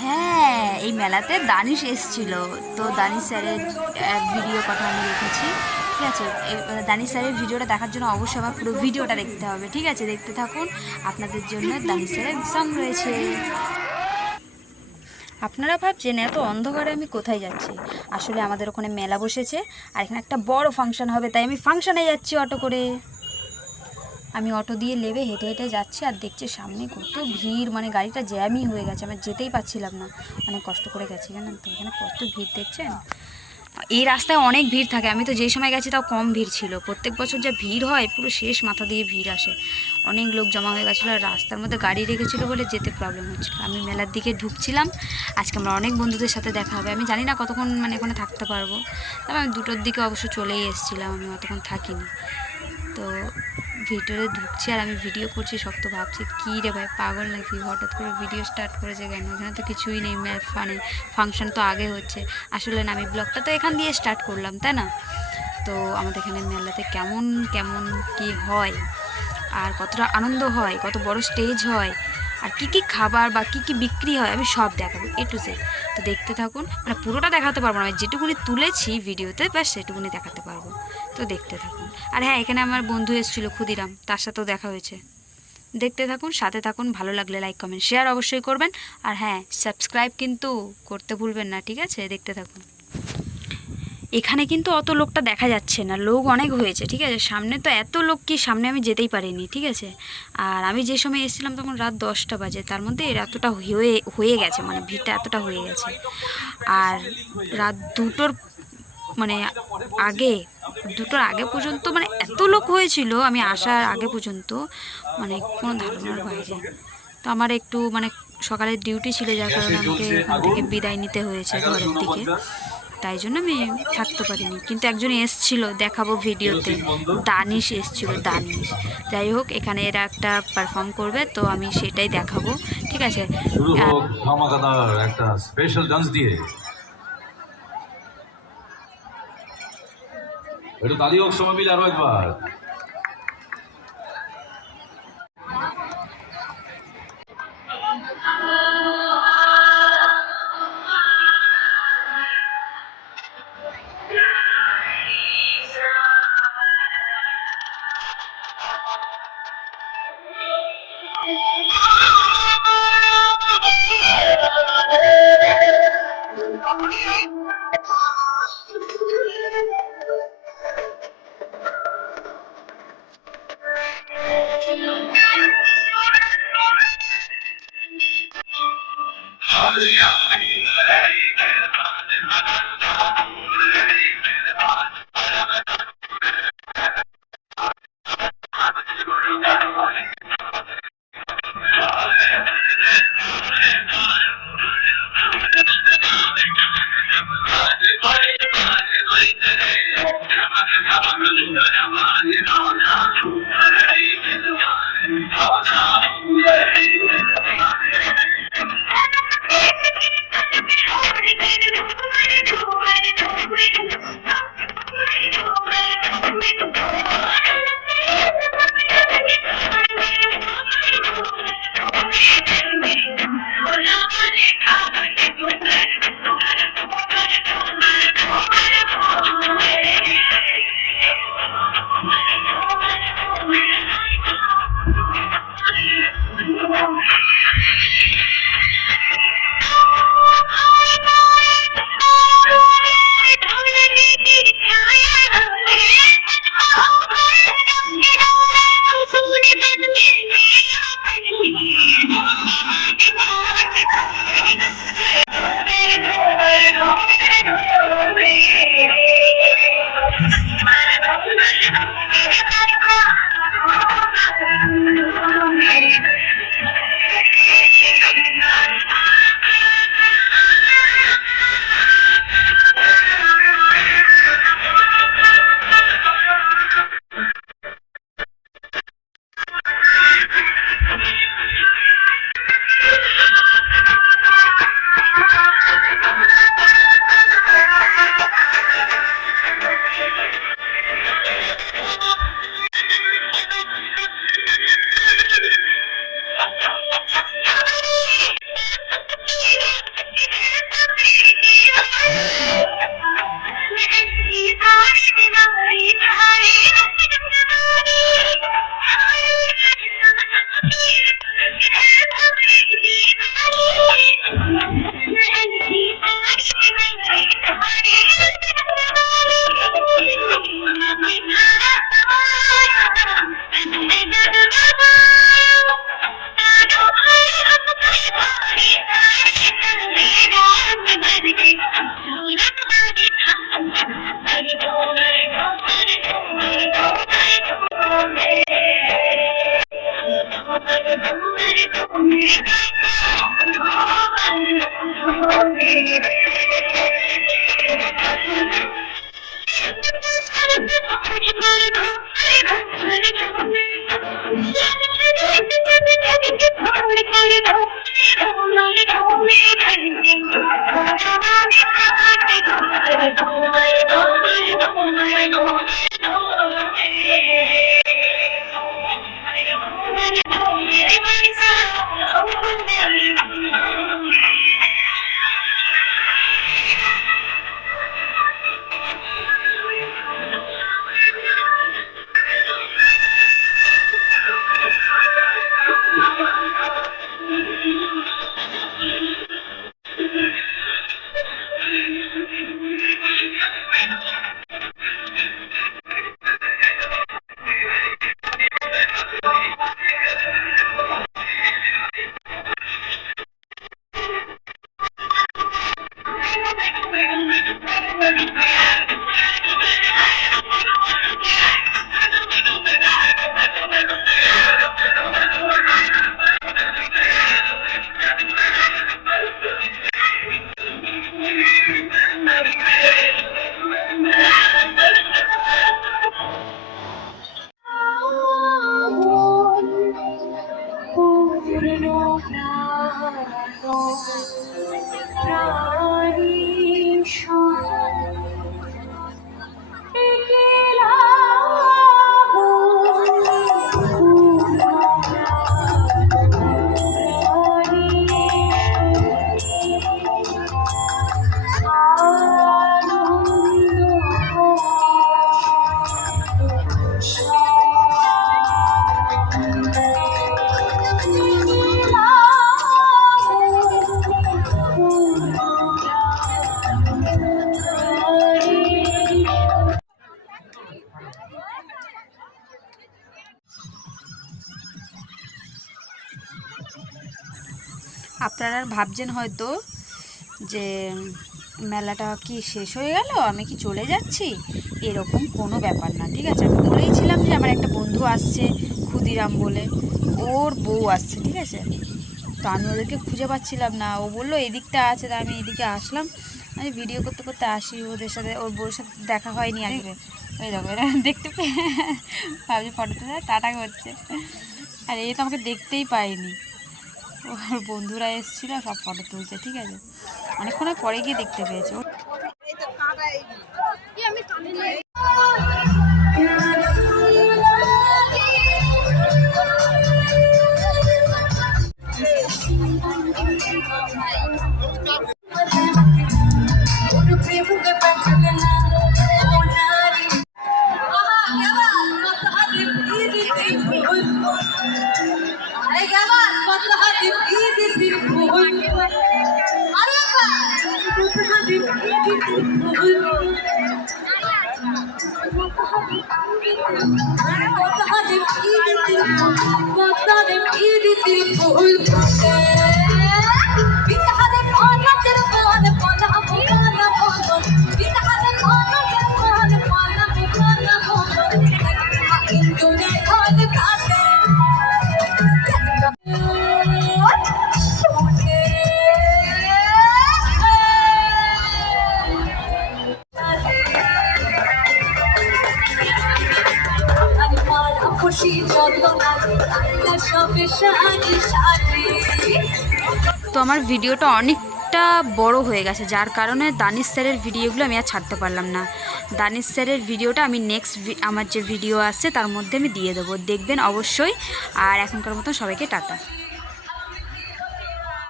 হ্যাঁ, এই মেলাতে দানিশ এসেছিল, তো দানিশ স্যারের ভিডিও কথা আমি রেখেছি। ঠিক আছে, দানিশ স্যারের ভিডিওটা দেখার জন্য অবশ্যই আমার পুরো ভিডিওটা দেখতে হবে। ঠিক আছে, দেখতে থাকুন, আপনাদের জন্য দানিশ স্যারের সং রয়েছে। আপনারা ভাবছেন এত অন্ধকারে আমি কোথায় যাচ্ছি। আসলে আমাদের ওখানে মেলা বসেছে, আর এখানে একটা বড় ফাংশন হবে, তাই আমি ফাংশনে যাচ্ছি অটো করে। আমি অটো দিয়ে নেবে হেঁটে হেঁটে যাচ্ছি, আর দেখছি সামনে কত ভিড়, মানে গাড়িটা জ্যামই হয়ে গেছে, আমি যেতেই পারছিলাম না। অনেক কষ্ট করে গেছি, জানেন তো, এখানে কত ভিড় দেখছেন। এই রাস্তায় অনেক ভিড় থাকে, আমি তো যেই সময় গেছি তাও কম ভিড় ছিল। প্রত্যেক বছর যা ভিড় হয়, পুরো শেষ মাথা দিয়ে ভিড় আসে। অনেক লোক জমা হয়ে গেছিলো, আর রাস্তার মধ্যে গাড়ি রেখেছিলো বলে যেতে প্রবলেম হচ্ছিলো। আমি মেলার দিকে ঢুকছিলাম, আজকে আমার অনেক বন্ধুদের সাথে দেখা হবে। আমি জানি না কতক্ষণ মানে এখানে থাকতে পারবো, তবে আমি 2টোর দিকে অবশ্য চলেই এসেছিলাম, আমি অতক্ষণ থাকিনি। তো ভিতরে ঢুকছি আর আমি ভিডিও করছি, সব তো ভাবছি কী রে ভাই, পাগল নাকি, হঠাৎ করে ভিডিও স্টার্ট করেছে কেন, এখানে তো কিছুই নেই, মানে ফাংশন তো আগে হচ্ছে। আসলে না, আমি ব্লগটা তো এখান দিয়ে স্টার্ট করলাম, তাই না। তো আমাদের এখানে মেলাতে কেমন কেমন কি হয়, আর কতটা আনন্দ হয়, কত বড় স্টেজ হয়, আর কি কি খাবার বা কি কি বিক্রি হয়, আমি সব দেখাবো A to Z। তো দেখতে থাকুন, মানে পুরোটা দেখাতে পারবো না, যেটুকুনি তুলেছি ভিডিওতে ব্যাস সেটুকুনি দেখাতে পারবো। তো দেখতে থাকুন। আর হ্যাঁ, এখানে আমার বন্ধু এসেছিলো ক্ষুদিরাম, তার সাথেও দেখা হয়েছে। দেখতে থাকুন, সাথে থাকুন, ভালো লাগলে লাইক কমেন্ট শেয়ার অবশ্যই করবেন। আর হ্যাঁ, সাবস্ক্রাইব কিন্তু করতে ভুলবেন না, ঠিক আছে। দেখতে থাকুন। এখানে কিন্তু অত লোকটা দেখা যাচ্ছে না, লোক অনেক হয়েছে, ঠিক আছে। সামনে তো এত লোক কি, সামনে আমি যেতেই পারিনি, ঠিক আছে। আর আমি যে সময় এসেছিলাম তখন রাত 10টা বাজে, তার মধ্যে এর এতটা হয়ে গেছে, মানে ভিড়টা এতটা হয়ে গেছে। আর রাত 2টোর মানে আগে 2টোর আগে পর্যন্ত মানে এত লোক হয়েছিল, আমি আসার আগে পর্যন্ত, মানে কোনো ধারণার বাইরে। তো আমার একটু মানে সকালের ডিউটি ছিল, যার কারণে আমাকে ওখান থেকে বিদায় নিতে হয়েছে ঘরের দিকে, তাই জন্য আমি থাকতে পারিনি। কিন্তু একজন এসছিল, দেখাবো ভিডিওতে, দানিশ এসছিল, দানিশ। যাই হোক, এখানে এরা একটা পারফর্ম করবে, তো আমি সেটাই দেখাবো, ঠিক আছে। শুরু হোক ধামাকাদার একটা স্পেশাল ডান্স দিয়ে। একটু তালি হোক সময় মিলে আরো একবার। আপনারা ভাবছেন হয়তো যে মেলাটা কি শেষ হয়ে গেল, আমি কি চলে যাচ্ছি, এরকম কোনো ব্যাপার না। ঠিক আছে, আমি বলেইছিলাম যে আমার একটা বন্ধু আসছে ক্ষুদিরাম বলে, ওর বউ আসছে। ঠিক আছে, তো আমি ওদেরকে খুঁজে পাচ্ছিলাম না, ও বললো এদিকটা আছে, তা আমি এদিকে আসলাম। আমি ভিডিও করতে করতে আসি, ওদের সাথে ওর বউর সাথে দেখা হয়নি আসবে। ওই দেখো এরা দেখতে পেয়ে ভাবছি ফটোতে টাটা করছে, আর এই তো আমাকে দেখতেই পাইনি। ওর বন্ধুরা এসেছিলো, সব ফটো তুলছে। ঠিক আছে, অনেকক্ষণ পরে গিয়ে দেখতে পেয়েছে। তো আমার ভিডিওটা অনেকটা বড় হয়ে গেছে, যার কারণে দানিশ স্যারের ভিডিওগুলো আমি আর ছাড়তে পারলাম না। দানিশ স্যারের ভিডিওটা আমি নেক্সট আমার যে ভিডিও আসছে তার মধ্যে আমি দিয়ে দেবো, দেখবেন অবশ্যই। আর এখনকার মতো সবাইকে টাটা।